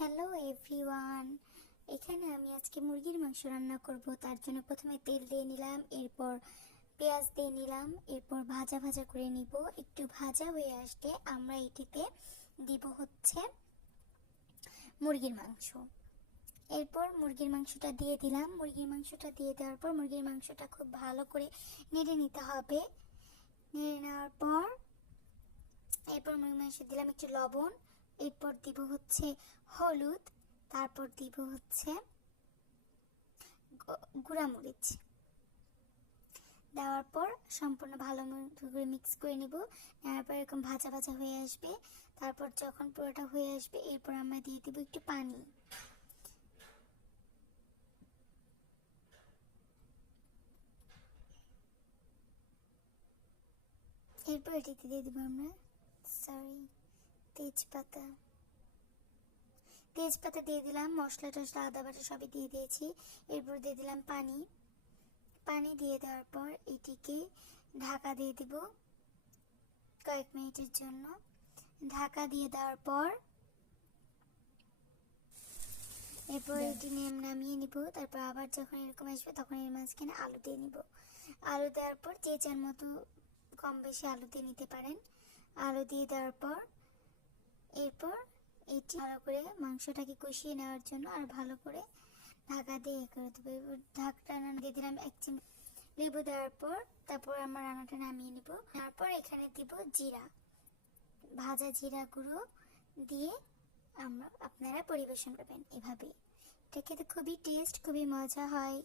Hello everyone, এখানে আমি আজকে মুরগির মাংস রান্না করব। তার জন্য প্রথমে তেল দিয়ে নিলাম, এরপর পেঁয়াজ দিয়ে নিলাম, এরপর ভাজা ভাজা করে নিব। একটু ভাজা হয়ে আসলে আমরা এটিতে দিব হচ্ছে মুরগির মাংস। এরপর মুরগির মাংসটা দিয়ে দিলাম। মুরগির মাংসটা দিয়ে দেওয়ার পর মুরগির মাংসটা খুব ভালো করে নেড়ে নিতে হবে। নেড়ে নেওয়ার পর এরপর মুরগির মাংসে দিলাম একটু লবণ, এরপর দিব হচ্ছে হলুদ, তারপর দিব হচ্ছে গুঁড়ামরিচ। দেওয়ার পর সম্পূর্ণ ভালো করে মিক্স করে নিব। নেওয়ার পর এরকম ভাজা ভাজা হয়ে আসবে। তারপর যখন পুরোটা হয়ে আসবে এরপর আমরা দিয়ে দিব একটু পানি। এরপর এটিতে দিয়ে দিব আমরা তেজপাতা দিয়ে দিলাম। মশলা টশলা আদা বাটা সবই দিয়ে দিয়েছি। এরপর দিয়ে দিলাম পানি দিয়ে দেওয়ার পর এটিকে ঢাকা দিয়ে দিব কয়েক মিনিটের জন্য। ঢাকা দিয়ে দেওয়ার পর এরপর এটি নামিয়ে নিব। তারপর আবার যখন এরকম আসবে তখন এর মাঝখানে আলু দিয়ে নিব। আলু দেওয়ার পর যে যার মতো কম বেশি আলু দিয়ে নিতে পারেন। আলু দিয়ে দেওয়ার পর এরপর এটি ভালো করে মাংসটাকে কষিয়ে নেওয়ার জন্য আর ভালো করে ঢাকা দিয়ে করে দেবো। এবার ঢাকনা দিয়ে দিলাম 1 চিমটি লেবু দেওয়ার পর তারপর আমরা রান্নাটা নামিয়ে নিব। তারপর এখানে দিব জিরা, ভাজা জিরা গুঁড়ো দিয়ে আপনারা পরিবেশন করবেন এভাবে। এটা খেতে খুবই টেস্ট, খুবই মজা হয়।